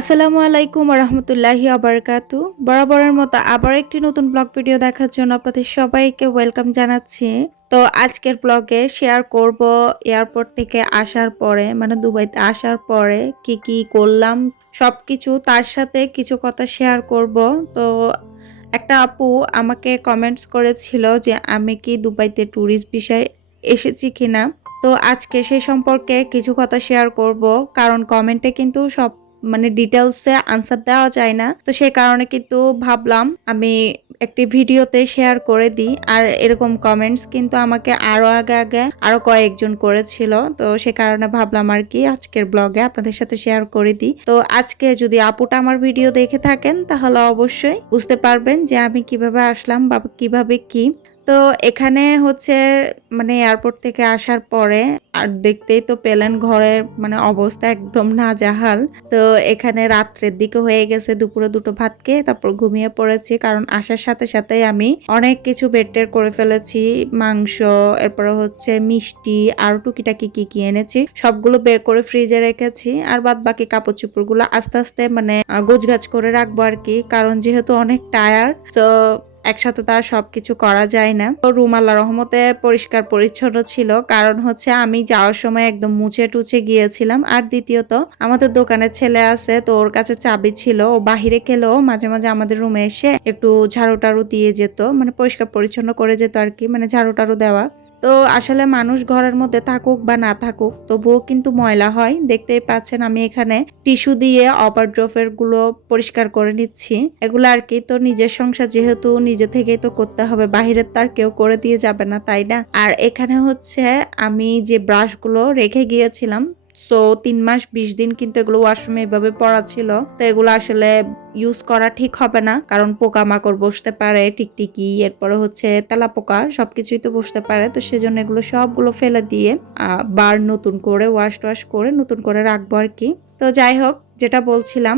আসসালামু আলাইকুম রহমতুল্লাহি আবরকাতু। বরাবরের মতো আবার একটি নতুন ব্লগ ভিডিও দেখার জন্য আপনাদের সবাইকে ওয়েলকাম জানাচ্ছি। তো আজকের ব্লগে শেয়ার করব এয়ারপোর্ট থেকে আসার পরে মানে দুবাইতে আসার পরে কি কি করলাম সব কিছু তার সাথে কিছু কথা শেয়ার করব। তো একটা আপু আমাকে কমেন্টস করেছিল যে, আমি কি দুবাইতে ট্যুরিস্ট বিষয়ে এসেছি কিনা? তো আজকে সে সম্পর্কে কিছু কথা শেয়ার করব, কারণ কমেন্টে কিন্তু সব মানে ডিটেলসে আনসার দেওয়া যায় না। তো সেই কারণে কিন্তু ভাবলাম আমি একটি ভিডিওতে শেয়ার করে দিই। আর এরকম কমেন্টস কিন্তু আমাকে আরও আগে আগে আরও কয়েকজন করেছিল। তো সে কারণে ভাবলাম আর কি আজকের ব্লগে আপনাদের সাথে শেয়ার করে দিই। তো আজকে যদি আপুটা আমার ভিডিও দেখে থাকেন, তাহলে অবশ্যই বুঝতে পারবেন যে আমি কীভাবে আসলাম বা কীভাবে কি। তো এখানে হচ্ছে মানে এয়ারপোর্ট থেকে আসার পরে আর দেখতেই তো পেলেন ঘরের মানে অবস্থা একদম নাজাহাল। তো এখানে রাত্রের দিকে হয়ে গেছে দুপুরে দুটো ভাত খেয়ে তারপর ঘুমিয়ে পড়েছি। কারণ আসার সাথে সাথে আমি অনেক কিছু বেটের করে ফেলেছি। মাংস, এরপরে হচ্ছে মিষ্টি, আর টুকিটাকি কি কি এনেছি, সবগুলো বের করে ফ্রিজে রেখেছি। আর বাদ বাকি কাপড় চোপড়গুলো আস্তে আস্তে মানে গোছগাছ করে রাখব আর কি। কারণ যেহেতু অনেক টায়ার তো একসাথে তার সব কিছু করা যায় না। তো রুম আল্লাহ রহমতে পরিষ্কার পরিচ্ছন্ন ছিল। কারণ হচ্ছে আমি যাওয়ার সময় একদম মুছে টুছে গিয়েছিলাম। আর দ্বিতীয়ত, আমাদের দোকানের ছেলে আছে, তো ওর কাছে চাবি ছিল। ও বাহিরে খেলেও মাঝে মাঝে আমাদের রুমে এসে একটু ঝাড়ু টাড়ু দিয়ে যেত। মানে পরিষ্কার পরিচ্ছন্ন করে যেত আর কি। মানে ঝাড়ু টাড়ু দেওয়া। তো আসলে মানুষ ঘরের মধ্যে থাকুক বা না থাকুক, তবুও কিন্তু ময়লা হয়। দেখতেই পাচ্ছেন আমি এখানে টিস্যু দিয়ে ওভারড্রফেরগুলো পরিষ্কার করে নিচ্ছি। এগুলো আর কি তো নিজের সংসার যেহেতু নিজে থেকেই তো করতে হবে, বাহিরের তার কেউ করে দিয়ে যাবে না, তাই না? আর এখানে হচ্ছে আমি যে ব্রাশগুলো রেখে গিয়েছিলাম সো তিন মাস বিশ দিন কিন্তু এগুলো ওয়াশরুমে এভাবে পড়া ছিল। তো এগুলো আসলে ইউজ করা ঠিক হবে না, কারণ পোকামাকড় বসতে পারে, টিকটিকি, এরপরে হচ্ছে তেলা পোকা সবকিছুই তো বসতে পারে। তো সেজন্য এগুলো সবগুলো ফেলে দিয়ে বার নতুন করে ওয়াশ টোয়াশ করে নতুন করে রাখব আর কি। তো যাই হোক, যেটা বলছিলাম,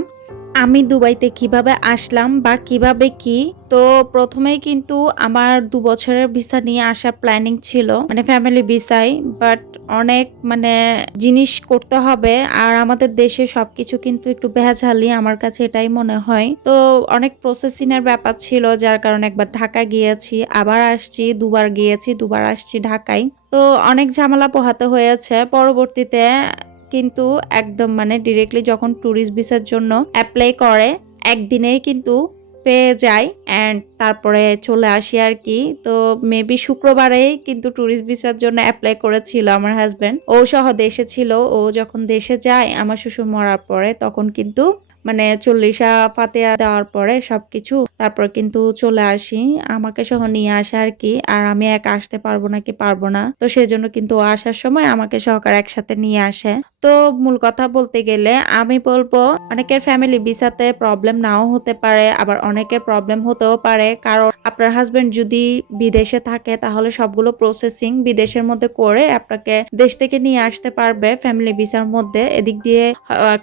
আমি দুবাইতে কীভাবে আসলাম বা কীভাবে কি, তো প্রথমেই কিন্তু আমার দু বছরের ভিসা নিয়ে আসার প্ল্যানিং ছিল মানে ফ্যামিলি ভিসাই বাট অনেক মানে জিনিস করতে হবে আর আমাদের দেশে সবকিছু কিন্তু একটু ভেজালি আমার কাছে এটাই মনে হয়। তো অনেক প্রসেসিং এর ব্যাপার ছিল, যার কারণে একবার ঢাকা গিয়েছি, আবার আসছি, দুবার গিয়েছি, দুবার আসছি ঢাকায়। তো অনেক ঝামেলা পোহাতে হয়েছে, পরবর্তীতে কিন্তু একদম মানে ডিরেক্টলি যখন ট্যুরিস্ট ভিসার জন্য অ্যাপ্লাই করে, একদিনেই কিন্তু পেয়ে যায় অ্যান্ড তারপরে চলে আসি আর কি। তো মেবি শুক্রবারেই কিন্তু ট্যুরিস্ট ভিসার জন্য অ্যাপ্লাই করেছিল আমার হাজব্যান্ড ও সহ দেশে ছিল, ও যখন দেশে যায়, আমার শ্বশুর মরার পরে, তখন কিন্তু মানে চল্লিশা ফাতেয়া দেওয়ার পরে সবকিছু তারপর কিন্তু চলে আসি। আমাকে সহ নিয়ে আসে আর কি, আর আমি এক আসতে পারব নাকি পারব না। তো সেজন্য কিন্তু আসার সময় আমাকে সহকার একসাথে নিয়ে আসে। তো মূল কথা বলতে গেলে আমি বলব, অনেকের ফ্যামিলি ভিসাতে প্রবলেম নাও হতে পারে, আবার অনেকের প্রবলেম হতেও পারে। কারণ আপনার হাজবেন্ড যদি বিদেশে থাকে, তাহলে সবগুলো প্রসেসিং বিদেশের মধ্যে করে আপনাকে দেশ থেকে নিয়ে আসতে পারবে ফ্যামিলি ভিসার মধ্যে। এদিক দিয়ে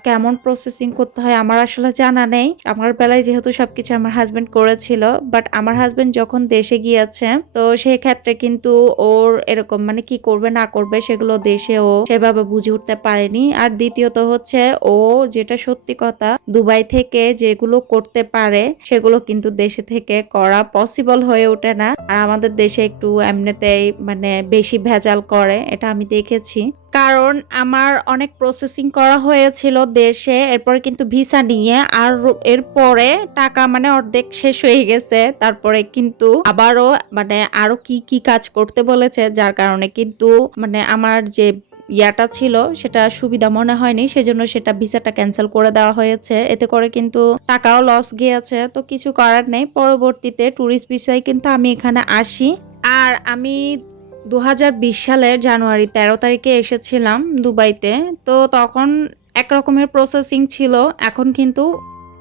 কেমন প্রসেসিং করতে হয় আমার আসলে জানা নেই। আমার বেলায় যেহেতু সবকিছু আমার হাজবেন্ড করেছিল বাট আমার হাজবেন্ড যখন দেশে গিয়েছে, তো সেই ক্ষেত্রে কিন্তু ওর এরকম মানে কি করবে, না করবে সেগুলো দেশে ও সেভাবে বুঝে উঠতে পারেনি। আর দ্বিতীয়ত হচ্ছে ও যেটা সত্যি কথা, দুবাই থেকে যেগুলো করতে পারে, সেগুলো কিন্তু দেশে থেকে করা পসিবল হয়ে ওঠে না। আর আমাদের দেশে একটু এমনিতেই মানে বেশি ভেজাল করে, এটা আমি দেখেছি। কারণ আমার অনেক প্রসেসিং করা হয়েছিল দেশে, এরপরে কিন্তু ভিসা নিয়ে আর এরপরে টাকা মানে অর্ধেক শেষ হয়ে গেছে। তারপরে কিন্তু আবারও মানে আরও কি কি কাজ করতে বলেছে, যার কারণে কিন্তু মানে আমার যে ইয়াটা ছিল সেটা সুবিধা মনে হয়নি। সেজন্য সেটা ভিসাটা ক্যান্সেল করে দেওয়া হয়েছে। এতে করে কিন্তু টাকাও লস গিয়েছে। তো কিছু করার নেই। পরবর্তীতে ট্যুরিস্ট ভিসায় কিন্তু আমি এখানে আসি। আর আমি দু হাজার বিশ সালের জানুয়ারি তেরো তারিখে এসেছিলাম দুবাইতে। তো তখন একরকমের প্রসেসিং ছিল, এখন কিন্তু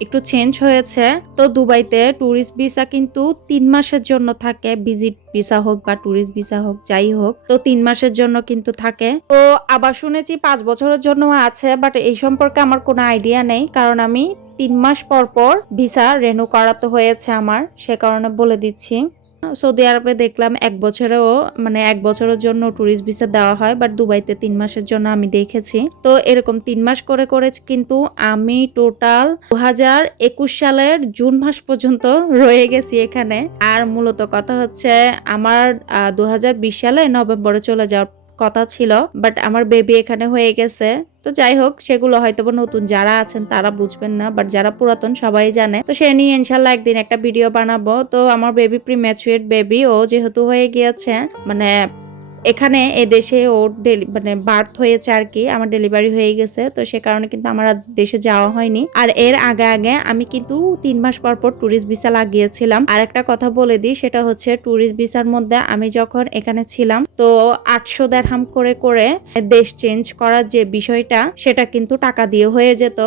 একটু চেঞ্জ হয়েছে। তো দুবাইতে ট্যুরিস্ট ভিসা কিন্তু তিন মাসের জন্য থাকে ভিজিট ভিসা হোক বা ট্যুরিস্ট ভিসা হোক, যাই হোক, তো তিন মাসের জন্য কিন্তু থাকে। তো আবার শুনেছি পাঁচ বছরের জন্য আছে বাট এই সম্পর্কে আমার কোনো আইডিয়া নেই, কারণ আমি তিন মাস পর পর ভিসা রেনু করাতে হয়েছে আমার, সে কারণে বলে দিচ্ছি। সৌদি আরবে দেখলাম এক বছরেও মানে এক বছরের জন্য ট্যুরিস্ট ভিসা দেওয়া হয় বাট দুবাইতে তিন মাসের জন্য আমি দেখেছি। তো এরকম তিন মাস করে করে কিন্তু আমি টোটাল দু হাজার একুশ সালের জুন মাস পর্যন্ত রয়ে গেছি এখানে। আর মূলত কথা হচ্ছে, আমার দু হাজার বিশ সালে নভেম্বরে চলে যাওয়ার কথা ছিল বাট আমার বেবি এখানে হয়ে গেছে। তো যাই হোক, সেগুলো হয়তো নতুন যারা আছেন তারা বুঝবেন না বাট যারা পুরাতন সবাই জানে। তো সে নিয়ে ইনশাল্লাহ একদিন একটা ভিডিও বানাবো। তো আমার বেবি প্রি ম্যাচুয়েট বেবি ও যেহেতু হয়ে গিয়েছে মানে এখানে দেশে ও মানে বার্থ হয়েছে আর কি, আমার ডেলিভারি হয়ে গেছে, তো সে কারণে কিন্তু আমার আজ দেশে যাওয়া হয়নি। আর এর আগে আগে আমি কিন্তু তিন মাস পর পর ট্যুরিস্ট ভিসা লাগিয়েছিলাম। আর একটা কথা বলে দিই, সেটা হচ্ছে ট্যুরিস্ট ভিসার মধ্যে আমি যখন এখানে ছিলাম, তো আটশো দেড়হাম করে করে দেশ চেঞ্জ করার যে বিষয়টা, সেটা কিন্তু টাকা দিয়ে হয়ে যেত।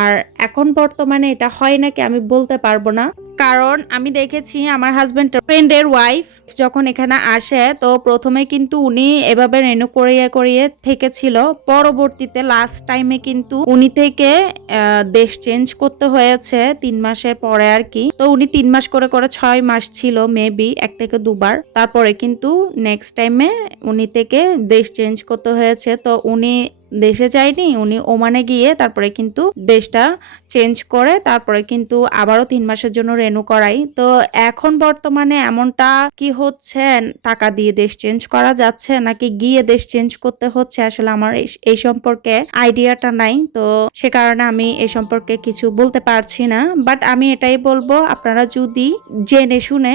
আর এখন বর্তমানে এটা হয় নাকি আমি বলতে পারব না। কারণ আমি দেখেছি আমার হাজব্যান্ড ফ্রেন্ডের ওয়াইফ যখন এখানে আসে, তো প্রথমে কিন্তু উনি এভাবে রেনু করিয়ে করিয়ে থেকেছিল। পরবর্তীতে লাস্ট টাইমে কিন্তু উনি থেকে দেশ চেঞ্জ করতে হয়েছে তিন মাসের পরে আর কি। তো উনি তিন মাস করে করে ছয় মাস ছিল মেবি এক থেকে দুবার। তারপরে কিন্তু নেক্সট টাইমে উনি থেকে দেশ চেঞ্জ করতে হয়েছে। তো উনি দেশে যায়নি, উনি ওমানে গিয়ে তারপরে কিন্তু দেশটা চেঞ্জ করে, তারপরে কিন্তু আবারও তিন মাসের জন্য রেনু করাই। তো এখন বর্তমানে এমনটা কি হচ্ছে? টাকা দিয়ে দেশ চেঞ্জ করা যাচ্ছে নাকি গিয়ে দেশ চেঞ্জ করতে হচ্ছে? আসলে আমার এই সম্পর্কে আইডিয়াটা নাই। তো সে কারণে আমি এই সম্পর্কে কিছু বলতে পারছি না। বাট আমি এটাই বলব, আপনারা যদি জেনে শুনে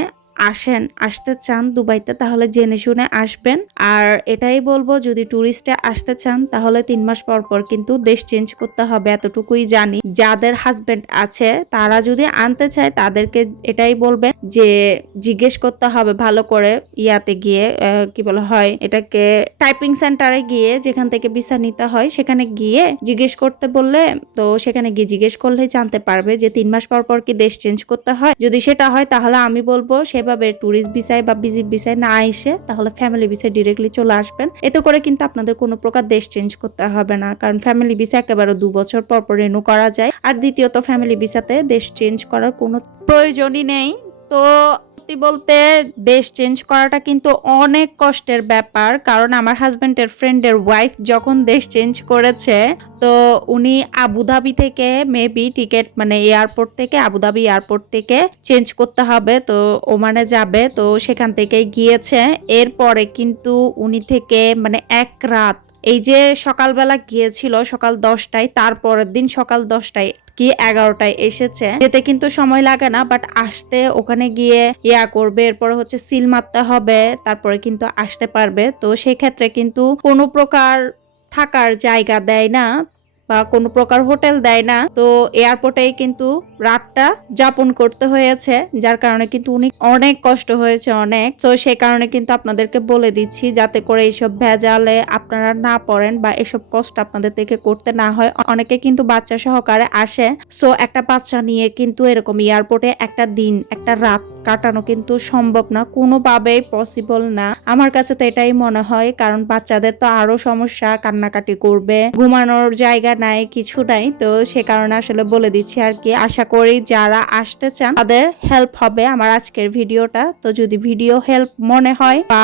আসেন, আসতে চান দুবাইতে, তাহলে জেনে শুনে আসবেন। আর এটাই বলব, যদি ট্যুরিস্টে আসতে চান, তাহলে তিন মাস পর পর কিন্তু দেশ চেঞ্জ করতে হবে, এতটুকুই জানি। যাদের হাজবেন্ড আছে, তারা যদি আনতে চায়, তাদেরকে এটাই বলবেন যে, জিজ্ঞেস করতে হবে ভালো করে ইয়াতে গিয়ে কি বলা হয়, এটাকে টাইপিং সেন্টারে গিয়ে যেখান থেকে ভিসা নিতে হয়, সেখানে গিয়ে জিজ্ঞেস করতে বললে, তো সেখানে গিয়ে জিজ্ঞেস করলেই জানতে পারবে যে তিন মাস পর পর কি দেশ চেঞ্জ করতে হয়। যদি সেটা হয়, তাহলে আমি বলব সে সেভাবে ট্যুরিস্ট ভিসায় বা ভিজিট ভিসায় না এসে তাহলে ফ্যামিলি ভিসায় ডিরেক্টলি চলে আসবেন। এতে করে কিন্তু আপনাদের কোনো প্রকার দেশ চেঞ্জ করতে হবে না, কারণ ফ্যামিলি ভিসা একেবারে দু বছর পর পর রেনু করা যায়। আর দ্বিতীয়ত ফ্যামিলি ভিসাতে দেশ চেঞ্জ করার কোনো প্রয়োজনই নেই। তো সত্যি বলতে দেশ চেঞ্জ করাটা কিন্তু অনেক কষ্টের ব্যাপার, কারণ আমার হাজব্যান্ডের ফ্রেন্ডের ওয়াইফ যখন দেশ চেঞ্জ করেছে, তো উনি আবুধাবি থেকে মেবি টিকিট মানে এয়ারপোর্ট থেকে আবুধাবি এয়ারপোর্ট থেকে চেঞ্জ করতে হবে, তো ওমানে যাবে, তো সেখান থেকে গিয়েছে। এরপরে কিন্তু উনি থেকে মানে এক রাত, এই যে সকালবেলা গিয়েছিল সকাল দশটায়, তারপরের দিন সকাল দশটায় কি এগারোটায় এসেছে। যেতে কিন্তু সময় লাগে না বাট আসতে ওখানে গিয়ে ইয়া করবে, এরপরে হচ্ছে সিল মারতে হবে, তারপরে কিন্তু আসতে পারবে। তো সেক্ষেত্রে কিন্তু কোনো প্রকার থাকার জায়গা দেয় না। বা কোনো প্রকার হোটেল দেয় না। তো এয়ারপোর্টেই কিন্তু রাতটা যাপন করতে হয়েছে, যার কারণে কিন্তু উনি অনেক কষ্ট হয়েছে অনেক। তো সে কারণে কিন্তু আপনাদেরকে বলে দিচ্ছি, যাতে করে এইসব ভেজালে আপনারা না পড়েন বা এসব কষ্ট আপনাদের থেকে করতে না হয়। অনেকে কিন্তু বাচ্চা সহকারে আসে। সো একটা বাচ্চা নিয়ে কিন্তু এরকম এয়ারপোর্টে একটা দিন, একটা রাত কাটানো কিন্তু সম্ভব না, কোনোভাবেই পসিবল না। আমার কাছে তো এটাই মনে হয়, কারণ বাচ্চাদের তো আরও সমস্যা, কান্নাকাটি করবে। ঘুমানোর জায়গা নাই, কিছু নাই, তো সে কারণে আসলে বলে দিচ্ছি আর কি। আশা করি যারা আসতে চান, তাদের হেল্প হবে আমার আজকের ভিডিওটা। তো যদি ভিডিও হেল্প মনে হয় বা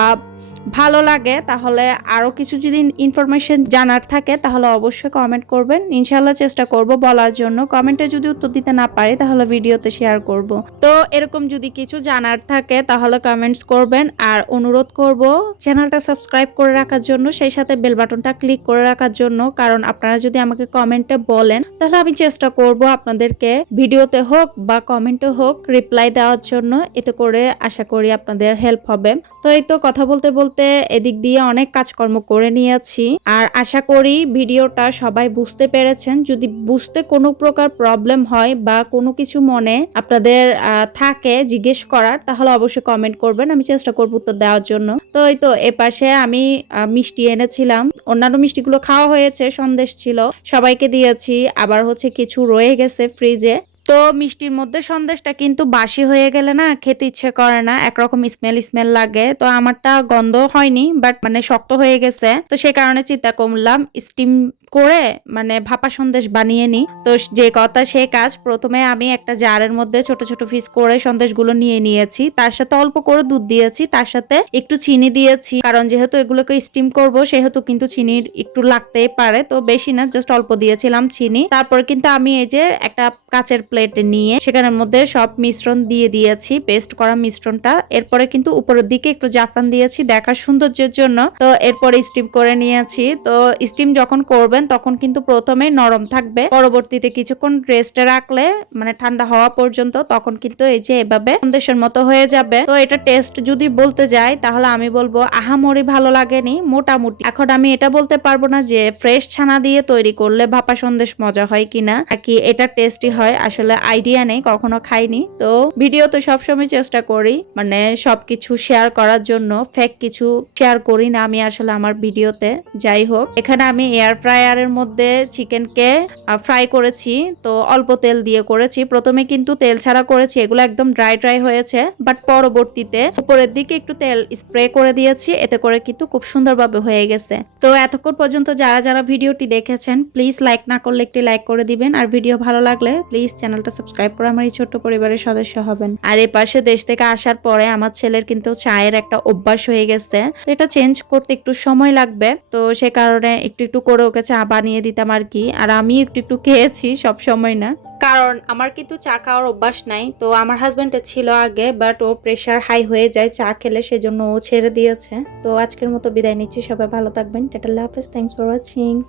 ভালো লাগে, তাহলে আরও কিছু যদি ইনফরমেশন জানার থাকে, তাহলে অবশ্যই কমেন্ট করবেন। ইনশাল্লাহ চেষ্টা করব বলার জন্য। কমেন্টে যদি উত্তর দিতে না পারি, তাহলে ভিডিওতে শেয়ার করব। তো এরকম যদি কিছু জানার থাকে, তাহলে কমেন্টস করবেন। আর অনুরোধ করব চ্যানেলটা সাবস্ক্রাইব করে রাখার জন্য, সেই সাথে বেল বাটনটা ক্লিক করে রাখার জন্য। কারণ আপনারা যদি আমাকে কমেন্টে বলেন, তাহলে আমি চেষ্টা করব আপনাদেরকে ভিডিওতে হোক বা কমেন্টে হোক রিপ্লাই দেওয়ার জন্য। এতে করে আশা করি আপনাদের হেল্প হবে। তো এই তো কথা বলতে বলতে এদিক দিয়ে অনেক কাজকর্ম করে নিয়েছি। আর আশা করি ভিডিওটা সবাই বুঝতে পেরেছেন। যদি বুঝতে কোনো প্রকার প্রবলেম হয় বা কোনো কিছু মনে আপনাদের থাকে জিজ্ঞেস করার, তাহলে অবশ্যই কমেন্ট করবেন। আমি চেষ্টা করব উত্তর দেওয়ার জন্য। তো এই তো এ পাশে আমি মিষ্টি এনেছিলাম। অন্যান্য মিষ্টিগুলো খাওয়া হয়েছে, সন্দেশ ছিল। সবাইকে দিয়েছি। আবার হচ্ছে কিছু রয়ে গেছে ফ্রিজে তো মিষ্টির মধ্যে সন্দেশটা কিন্তু বাসি হয়ে গেলে না খেতে ইচ্ছে করে না, একরকম স্মেল স্মেল লাগে। তো আমারটা গন্ধ হয়নি বাট মানে শক্ত হয়ে গেছে। তো সে কারণে চিন্তা করলাম স্টিম করে মানে ভাপা সন্দেশ বানিয়ে নি। তো যে কথা সে কাজ, প্রথমে আমি একটা জারের মধ্যে ছোট ছোট পিস করে সন্দেশগুলো নিয়ে নিয়েছি। তার সাথে অল্প করে দুধ দিয়েছি, তার সাথে একটু চিনি দিয়েছি। কারণ যেহেতু এগুলোকে স্টিম করব, সেহেতু কিন্তু চিনির একটু লাগতেই পারে। তো বেশি না জাস্ট অল্প দিয়েছিলাম চিনি। তারপর কিন্তু আমি এই যে একটা কাচের প্লেটে নিয়ে সেখানের মধ্যে সব মিশ্রণ দিয়ে দিয়েছি পেস্ট করা মিশ্রণটা। এরপরে কিন্তু উপরের দিকে একটু জাফরান দিয়েছি দেখার সৌন্দর্যের জন্য। তো এরপরে স্টিম করে নিয়েছি। তো স্টিম যখন করবেন তখন কিন্তু প্রথমে নরম থাকবে। পরবর্তীতে কিছুক্ষণ রেস্টে রাখলে মানে ঠান্ডা হওয়া পর্যন্ত, তখন কিন্তু এই যে এভাবে সন্দেশের মতো হয়ে যাবে। তো এটা টেস্ট যদি বলতে যাই, তাহলে আমি বলব আহামরি ভালো লাগেনি, মোটামুটি। এখন আমি এটা বলতে পারব না যে ফ্রেশ ছানা দিয়ে তৈরি করলে ভাপা সন্দেশ মজা হয় কিনা কি এটা টেস্টি হয়, আসলে আইডিয়া নেই, কখনো খাইনি। তো ভিডিও তো সবসময় চেষ্টা করি মানে সবকিছু শেয়ার করার জন্য ফেক কিছু শেয়ার করি না আমি আসলে আমার ভিডিওতে যাই হোক, এখানে আমি এয়ার ফ্রায়ারের মধ্যে চিকেনকে ফ্রাই করেছি, তো অল্প তেল দিয়ে করেছি। প্রথমে কিন্তু তেল ছাড়া করেছি, এগুলো একদম ড্রাই ড্রাই হয়েছে বাট পরবর্তীতে উপরের দিকে একটু তেল স্প্রে করে দিয়েছি, এতে করে কিন্তু খুব সুন্দরভাবে হয়ে গেছে। তো এতক্ষণ পর্যন্ত যারা যারা ভিডিওটি দেখেছেন প্লিজ লাইক না করলে একটি লাইক করে দিবেন, আর ভিডিও ভালো লাগলে প্লিজ চ্যানেলটা সাবস্ক্রাইব করে আমার এই ছোট্ট পরিবারের সদস্য হবেন। আর এ পাশে দেশ থেকে আসার পরে আমার ছেলের কিন্তু চায়ের একটা অভ্যাস হয়ে গেছে। এটা চেঞ্জ করতে একটু সময় লাগবে। তো সে কারণে একটু একটু করে ওকে চা বানিয়ে দিতাম আর কি। আর আমি একটু একটু খেয়েছি, সব সময় না। কারণ আমার কিন্তু চা খাওয়ার অভ্যাস নাই। তো আমার হাজব্যান্ডের ছিল আগে বাট ও প্রেশার হাই হয়ে যায় চা খেলে, সেজন্য ও ছেড়ে দিয়েছে। তো আজকের মতো বিদায় নিচ্ছি। সবাই ভালো থাকবেন। টাটা হাফেজ। Thanks for watching